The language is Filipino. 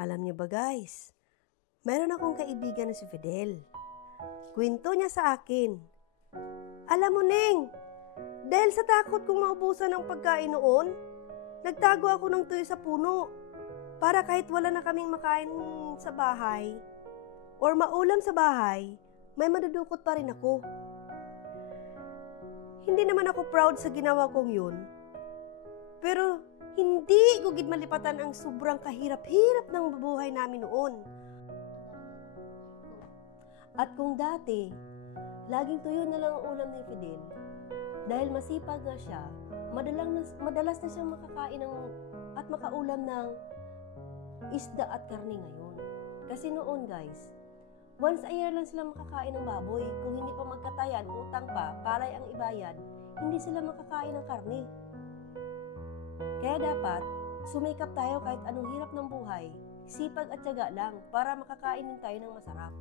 Alam niyo ba guys, meron akong kaibigan na si Fidel. Kwento niya sa akin. Alam mo Neng, dahil sa takot kong maubusan ng pagkain noon, nagtago ako ng tuyo sa puno para kahit wala na kaming makain sa bahay or maulam sa bahay, may madudukot pa rin ako. Hindi naman ako proud sa ginawa kong yun, pero hindi ko gid malipatan ang sobrang kahirap-hirap ng bubuhay namin noon. At kung dati, laging tuyo na lang ang ulam ni Fidel, dahil masipag nga siya, madalas na siyang makakain at makaulam ng isda at karne ngayon. Kasi noon guys, once a year lang sila makakain ng baboy. Kung hindi pa magkatayan, utang pa, palay ang ibayad, hindi sila makakain ng karne. Kaya dapat, sumikap tayo kahit anong hirap ng buhay, sipag at tiyaga lang para makakain din tayo ng masarap.